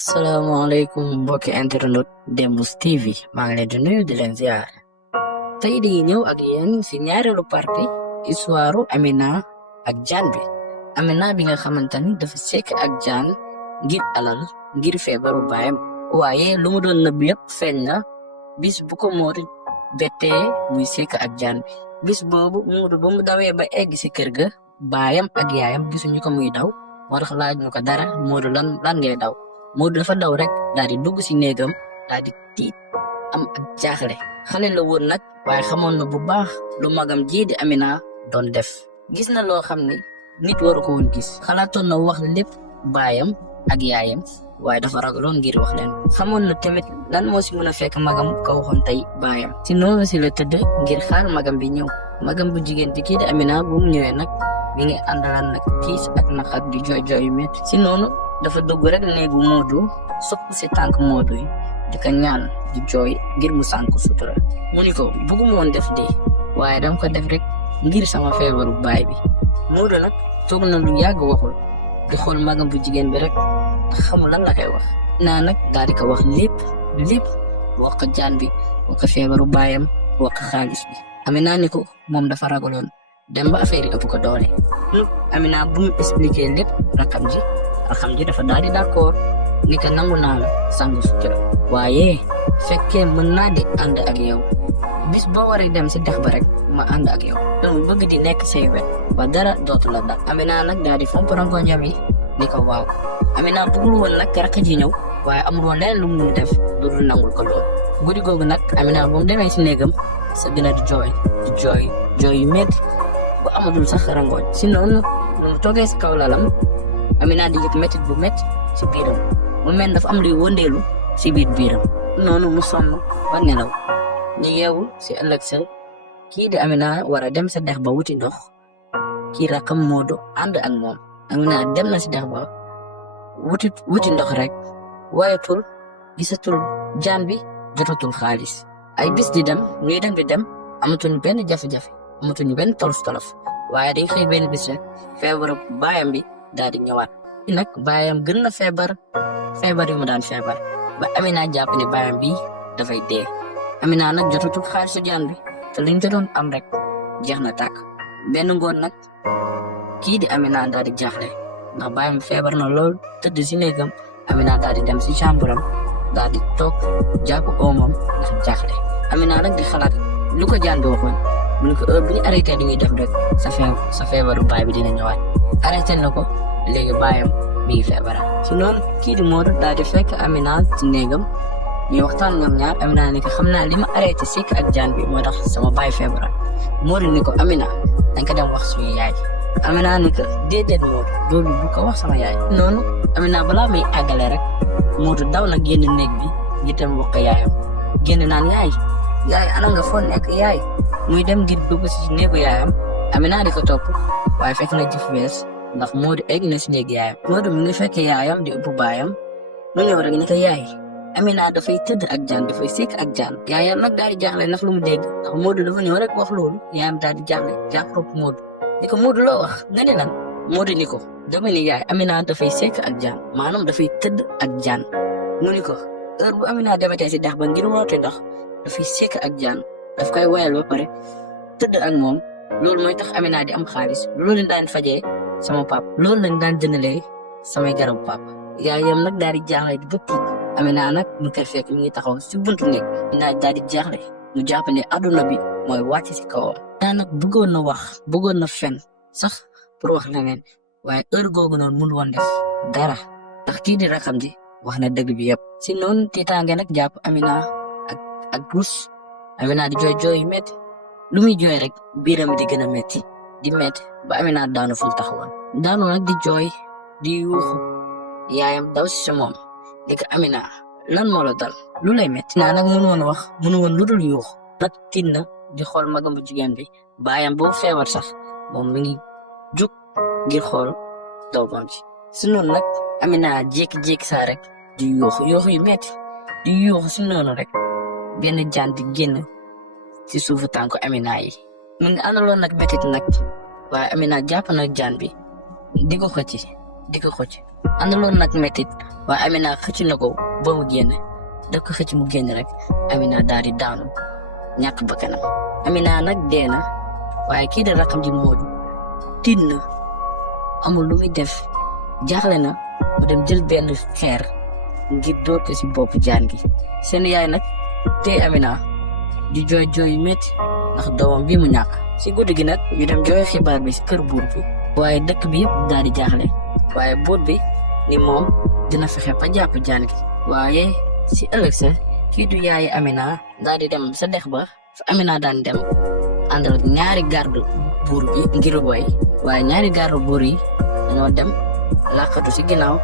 Salaamaaleykum mbokki internet Dembouz TV maa ngi leen di nuyu di leen ziar tey di ñëw ak yéen si ñaareelu parti histoire Amina ak Jaan bi Amina bi nga xamante ni dafa sekk ak Jaan ngir alal ngir feebaru baayam waaye lu mu doon nëbb yëpp feeñ na bis bu ko Moodu bettee muy sekk ak Jaan bi bis boobu Moodu ba mu dawee ba egg si kër ga baayam ak yaayam gisuñu ko muy daw moo tax laaj ñu ko dara Moodu lan ngay daw Moodu dafa daw rek daal di dugg si néegam daal di tiit am ak jaaxle xale la woon nag waaye xamoon na bu baax lu magam ji di Amina doon def gis na loo xam ni nit waru ko woon gis xalaatoon na wax lépp baayam ak yaayam waaye dafa ragaloon ngir wax leen xamoon na tamit lan moo si mën a fekk magam ko waxoon tey baayam si noonu si la tëdd ngir xaar magam bi ñëw magam bu jigéen bi kii di Amina bu mu ñëwee nag mi ngi àndalaan nag tiis ak naqar di jooy jooy yu métti si noonu dafa dugg rek néegu Moodu sukk si tànk Moodu yi di ko ñaan di jooy ngir mu sànk sutura mu ni ko bëgguma woon def de waaye dama ko def rek ngir sama feebaru baay bi Moodu nag toog na lu yàgg waxul di xool magam bu jigéen bi rek xamul lan la koy wax naa nag daal di ko wax lépp wax ko Jaan bi wax ko feebaru baayam wax ko xaalis bi Amina ni ko moom dafa ragaloon dem ba affaire yi ëpp ko doole Amina bu mu expliqué lépp rakam ji dafa daal di d'accord ni ko nangu naa la sangu sutura waaye fekkee mën naa di ànd ak yow bis boo waree dem si dex ba rek ma ànd ak yow dama bëgg di nekk say wet ba dara dootu la dal Amina nag daal di fomp rangoñam yi ni ko waaw Amina bëggul woon nag rakk ji ñëw waaye amul woon leneen lu mu def loolu nangul ko lool guddi googu nag Amina bu mu demee si néegam sa gën a di jooy yu métti ba amatul sax rangoñ si noonu mu toogee si kaw lalam Amina di yëg métit bu métti si biiram mu mel dafa am luy wëndeelu si biir biiram noonu mu sonn ba nelaw ñu yeewu si ëllëg sa kii di Amina war a dem sa dex ba wuti ndox kii rakam Moodu ànd ak moom Amina dem na si dex ba wuti ndox rek wayatul gisatul Jaan bi jotatul xaalis ay bis di dem ñuy dem di dem amatuñu benn jafe-jafe amatuñu benn tolof-tolof waaye day xëy benn bis rek feebaru baayam bi daal di ñëwaat nag baayam gën na feebar yu mu daan feebar ba Amina jàpp ne baayam bi dafay dee Amina nag jotatul xaalisu Jaan bi te liñ doon am rek jeex na tàkk benn ngoon nag kii di Amina daal di jaaxle ndax baayam feebar na lool tëdd si néegam Amina daal di dem si chambre am daal di toog jàpp oomam ndax jaaxle Amina nag di xalaat lu ko Jaan bi waxoon mu ne ko heure bu ñu arrêté li ñuy def rek sa feebaru baay bi dina ñëwaat arrêté na ko léegi baayam mi ngi feebara si noonu kii di Moodu daal di fekk Amina ci néegam ñuy waxtaan ñoom ñaar Amina ni ko xam naa li ma arrêté sikk ak Jaan bi moo tax sama baay feebara Moodu ni ko Amina dañ ko dem wax suñu yaay Amina ni ko déedéet Moodu loolu bu ko wax sama yaay noonu Amina balaa muy àggale rek Moodu daw na génn néeg bi ngir dem wax ko yaayam génn naan yaay ana nga foo nekk yaay muy dem ngir dugg si néegu yaayam Amina di ko topp waaye fekk na jëf wees ndax Moodu egg na si néeg yaayam Moodu mi ngi fekk yaayam di ëpp baayam mu ñëw rek ni ko yaay Amina dafay tëdd ak Jaan dafay sekk ak Jaan yaayam nag daal di jaaxle ndax lu mu dégg ndax Moodu dafa ñëw rek wax loolu yaayam daal di jaaxle jàpp Moodu ni ko Moodu loo wax nga ne lan Moodu ni ko dama ni yaay Amina dafay sekk ak Jaan maanaam dafay tëdd ak Jaan mu ni ko heure bu Amina demetee si dex ba ngir woote ndox dafay sekk ak Jaan daf koy woyal ba pare tëdd ak moom loolu mooy tax Amina di am xaalis loolu lañ daan fajee sama pap loolu lañ daan jëndalee samay garabu pap yaayam nag daal di jaaxle di bëtt Amina nag mu koy fekk mi ngi taxaw si buntu néeg Amina daal di jaaxle mu jàpp ne adduna bi mooy wàcc si kawam daa nag bëggoon na fen sax pour wax leneen waaye heure googu noonu mun woon def dara ndax kii di rakam ji wax na dëgg bi yëpp si noonu tiitaange nag jàpp Amina ak rus Amina di jooy yu métti lu muy jooy rek biiram di gën a métti ba Amina daanu ful taxawoon daanu nag di jooy di yuuxu yaayam daw si sa moom di ko Amina lan moo la dal lu lay métti naa nag mënu woon lu dul yuuxu nag tiit na di xool magam bu jigéen bi baayam boobu feebar sax moom mi ngi jug ngir xool doomam ji si noonu nag Amina jékki-jékki saa rek di yuuxu yu métti di yuuxu si noonu rek benn Jaan di génn si suufu tànku Amina yi mu ngi àndaloon nag métit nag waaye Amina jàpp na Jaan bi di ko xëcc di ko xëcc àndaloon nag mettit waaye Amina xëcc na ko ba mu génn daf ko xëcc mu génn rek Amina daal di daanu ñàkk bakkanam Amina nag dee na waaye kii de rakam ji Moodu tiit na amul lu muy def jaaxle na mu dem jël benn xeer ngir dóor ko ci bopp jaan gi seen yaay nag tey Amina di jooy jooy yu métti ndax doomam bi mu ñàkk ci guddi gi nag ñu dem jooy xibaar bi ci kër buur bi waaye dëkk bi yëpp daal di jaaxle waaye buur bi ni moom dina fexe ba jàpp jaan gi waaye ci ëllëg sa kii du yaayi Amina daal di dem sa dex ba fa Amina daan dem àndal ñaari garde buur bi ngir woy waaye ñaari garde buur yi dañoo dem làqatu ci ginnaaw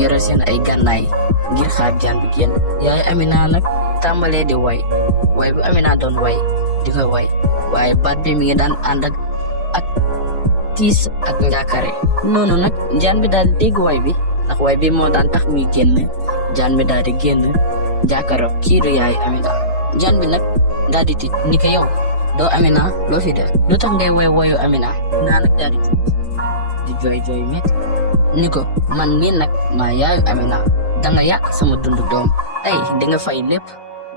yore seen ay gànnaay ngir xaar jaan bi génn yaay Amina nag tàmbalee di woy bu Amina doon woy di ko woy waaye baat bi mi ngi daan ànd ak tiis ak njàkkare noonu nag jaan bi daal di dégg woy bi ndax woy bi moo daan tax muy génn jaan bi daal di génn jàkkaaroo kii du yaay Amina jaan bi nag daal di tiit ni ko yow doo Amina loo fi def lu tax ngay woyu Amina naa nag daal di jooy jooy métti ni ko man mii nag maa yaayu Amina danga yàq sama dundu doom tey di nga fay lépp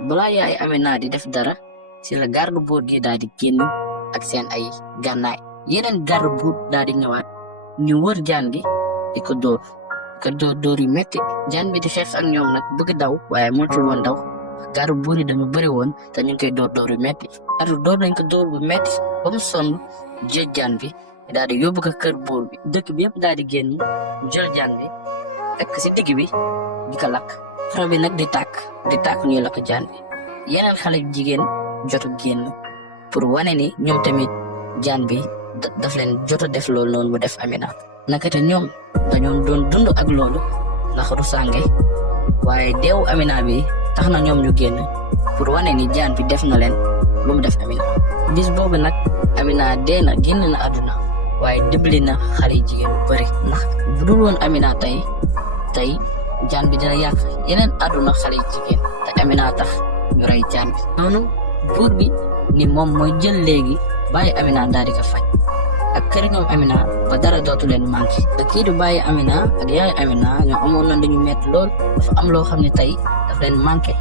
balaa yaay Amina di def dara ci la garde buur gi daal di génn ak seen ay gànnaay yeneen garde buur daal di ñëwaat ñu wër jaan gi di ko dóor yu métti jaan bi di xeex ak ñoom nag bëgg daw waaye mënatul woon daw garde buur yi dañu bëri woon te ñu ngi koy dóor yu métti dóor nañ ko dóor bu métti ba mu sonn jël jaan bi daal di yóbbu ko kër buur bi dëkk bi yëpp daal di génn jël jaan bi teg ci digg bi di ko lakk xare bi nag di tàkk ñuy lakk jaan bi yeneen xale jigéen jotu génn pour wane ni ñoom tamit jaan bi daf leen jotu def loolu noonu mu def Amina naka te ñoom dañoo doon dund ak loolu laxaru sànge waaye deewu Amina bi tax na ñoom ñu génn pour wane ni jaan bi def na leen lu mu def Amina bis boobu nag Amina dee na génn na àdduna waaye dimbali na xale jigéen bu bëri ndax bu dul woon Amina tey jaan bi dina yàq yeneen àdduna xale jigéen te Amina tax ñu rey jaan bi noonu buur bi ni moom mooy jël léegi bàyyi Amina daal di ko faj ak kër ñoom Amina ba dara dootu leen manqué te kii du bàyyi Amina ak yaay Amina ñoo amoon na dañu metti lool dafa am loo xam ne tey daf leen manqué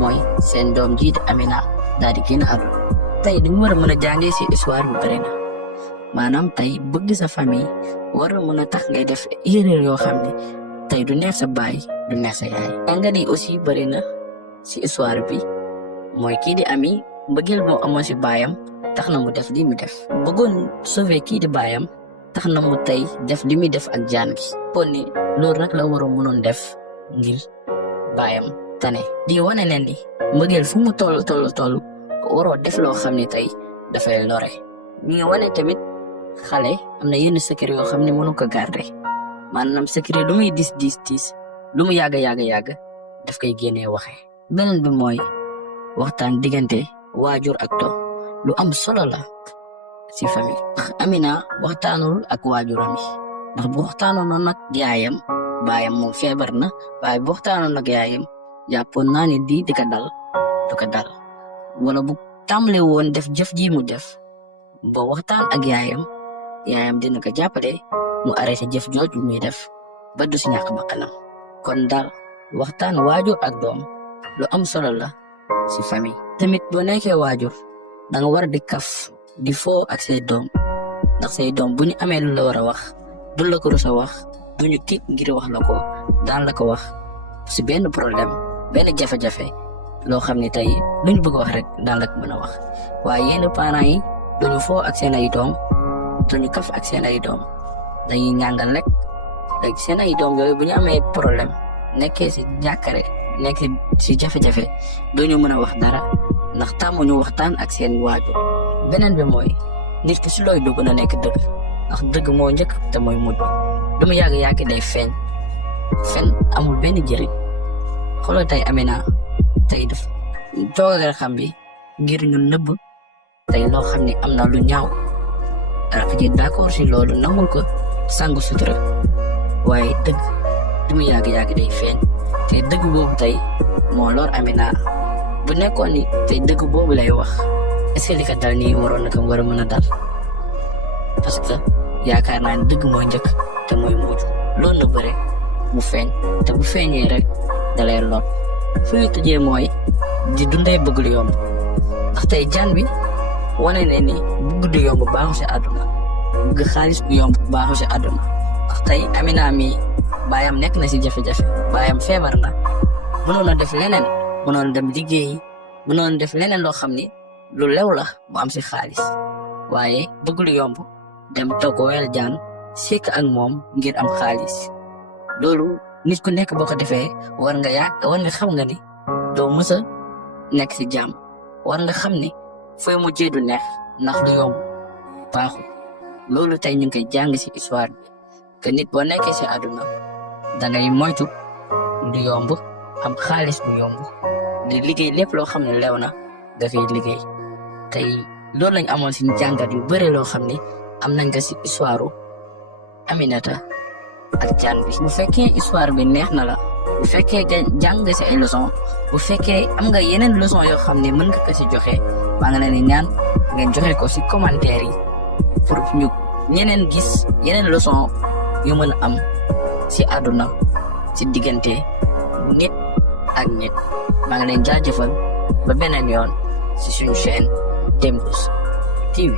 mooy seen doom jiite Amina daal di génn àdduna tey li mu war a mën a jàngee ci histoire bi bëri na maanaam tey bëgg sa famille war na mën a tax ngay def erreur yoo xam ne tey du neex sa baay du neex sa yaay jàngat yi aussi bëri na ci histoire bi mooy kii di Ami mbëggeel moo amoon ci baayam tax na mu def li mu def bëggoon sauver kii di baayam tax na mu tey def li muy def ak jaan gi kon ni loolu rek la waroon mënoon def ngir baayam tane di wane ne ni mbëggeel fu mu toll ko waroo def loo xam ne tey dafay lore mi ngi wane tamit xale am na yenn secret yoo xam ne mënu ko garder maanaam secret lu muy dis lu mu yàgg daf koy génnee waxee beneen bi mooy waxtaan diggante waajur ak doom lu am solo la ci famille Amina waxtaanul ak waajuram yi ndax bu waxtaanoon nag yaayam baayam moom feebar na waaye bu waxtaanoon nag yaayam jàppoon naa ne di ko dal wala bu tàmbale woon def jëf ji mu def ba waxtaan ak yaayam dina ko jàppale mu arrêté jëf jooju muy def ba du ci ñàkk bakkanam kon daal waxtaan waajur ak doom lu am solo la ci famille tamit boo nekkee waajur da nga war di kaf di foo ak say doom ndax say doom bu ñu amee lu la war a wax du la ko rus a wax du ñu tiit ngir wax la ko daan la ko wax ci benn problème benn jafe-jafe loo xam ne tey lu ñu bëgg wax rek daan la ko mën a wax waaye yenn parents yi duñu foo ak seen ay doom duñu kaf ak seen ay doom dañuy ñàngal rek léegi seen ay doom yooyu bu ñu amee problème nekkee ci njàkkare nekk ci jafe-jafe duñu mën a wax dara ndax tàmmuñu waxtaan ak seen waajur beneen bi mooy nit ki ci looy dugg na nekk dëgg ndax dëgg moo njëkk te mooy mujj lu mu yàgg day feeñ fen amul benn njëriñ xoolal tey Amina tey def toogal xam bi ngir ñu nëbb tey loo xam ne am na lu ñaaw rak ji d'accord ci loolu nangul ko sangu sutura waaye dëgg lu mu yàgg day feeñ te dëgg boobu tey moo lor Amina bu nekkoon ni tey dëgg boobu lay wax est-ce que li ko dal nii waroon na ko war a mën a dal parce que yaakaar naa ne dëgg mooy njëkk te mooy mujj loolu na bëre mu feeñ te bu feeñee rek dalay lor fu ñu tëjee mooy di dundee bëgg lu yomb ndax tey jaan bi wane ne ni bëgg lu yomb baaxu si àdduna bëgg xaalis bu yomb baaxu si àdduna ndax tey Amina mi baayam nekk na si jafe-jafe baayam feebar na mënoon a def leneen mënoon dem liggéeyi mënoon def leneen loo xam ni lu lew la mu am si xaalis waaye bëgg lu yomb dem toog wel jaan sekk ak moom ngir am xaalis loolu nit ku nekk boo ko defee war nga xam nga ni doo mës a nekk si jàmm war nga xam ni fooy mujjee du neex ndax du yomb baaxul loolu tey ñu ngi koy jàng si histoire bi que nit boo nekkee si àdduna dangay moytu du yomb am xaalis bu yomb di liggéey lépp loo xam ne lew na nga koy liggéey tey loolu lañ amoon si jàngat yu bëre loo xam ne am nañ ko si histoire Aminata ak jaan bi bu fekkee histoire bi neex na la bu fekkee jàng nga si ay leçon bu fekkee am nga yeneen leçon yoo xam ne mën nga ko si joxe maa nga leen di ñaan ngeen joxe ko si commentaire yi pour ñu ñeneen gis yeneen leçon yu mën a am si àdduna si diggante nit ak nit maa ngi leen jaajëfal ba beneen yoon si suñu chaîne Dembouz TV